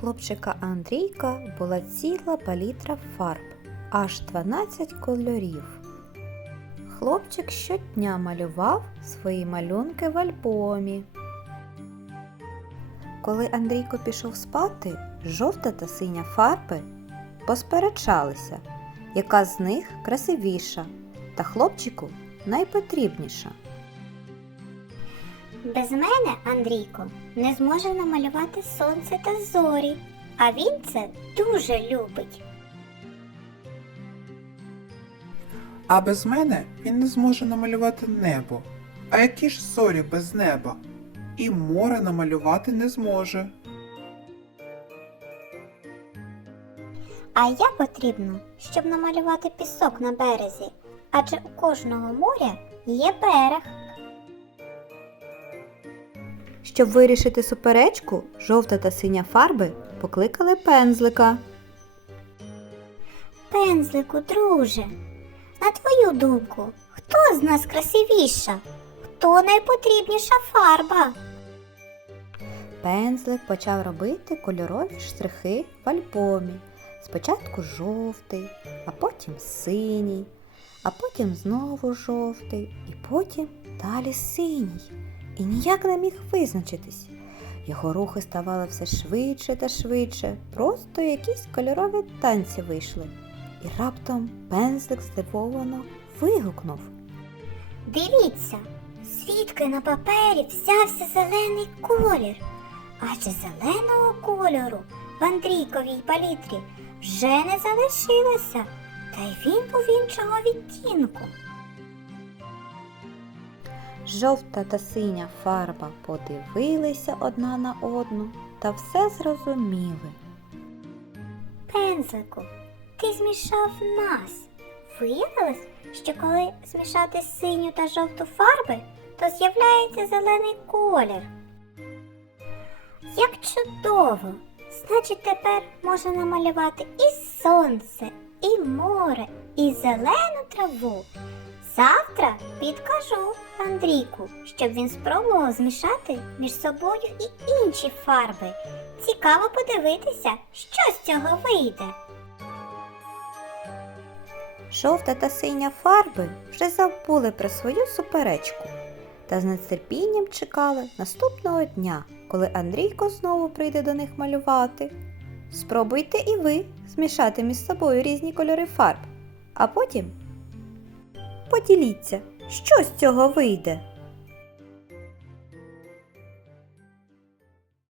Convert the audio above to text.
хлопчика Андрійка була ціла палітра фарб, аж 12 кольорів. Хлопчик щодня малював свої малюнки в альбомі. Коли Андрійко пішов спати, жовта та синя фарби посперечалися, яка з них красивіша та хлопчику найпотрібніша. Без мене Андрійко не зможе намалювати сонце та зорі, а він це дуже любить. А без мене він не зможе намалювати небо. А які ж зорі без неба? І море намалювати не зможе. А я потрібно, щоб намалювати пісок на березі, адже у кожного моря є берег. Щоб вирішити суперечку, жовта та синя фарби покликали пензлика. Пензлику, друже, на твою думку, хто з нас красивіша? Хто найпотрібніша фарба? Пензлик почав робити кольорові штрихи в альбомі. Спочатку жовтий, а потім синій, а потім знову жовтий, і потім далі синій. І ніяк не міг визначитись. Його рухи ставали все швидше та швидше, просто якісь кольорові танці вийшли. І раптом пензлик здивовано вигукнув. Дивіться, звідки на папері взявся зелений колір. Адже зеленого кольору в Андрійковій палітрі вже не залишилося, та й він був іншого відтінку. Жовта та синя фарба подивилися одна на одну та все зрозуміли. Пензлику, ти змішав нас. Виявилось, що коли змішати синю та жовту фарби, то з'являється зелений колір. Як чудово! Значить, тепер можна намалювати і сонце, і море, і зелену траву. Завтра підкажу Андрійку, щоб він спробував змішати між собою і інші фарби. Цікаво подивитися, що з цього вийде. Жовта та синя фарби вже забули про свою суперечку та з нетерпінням чекали наступного дня, коли Андрійко знову прийде до них малювати. Спробуйте і ви змішати між собою різні кольори фарб, а потім поділіться, що з цього вийде.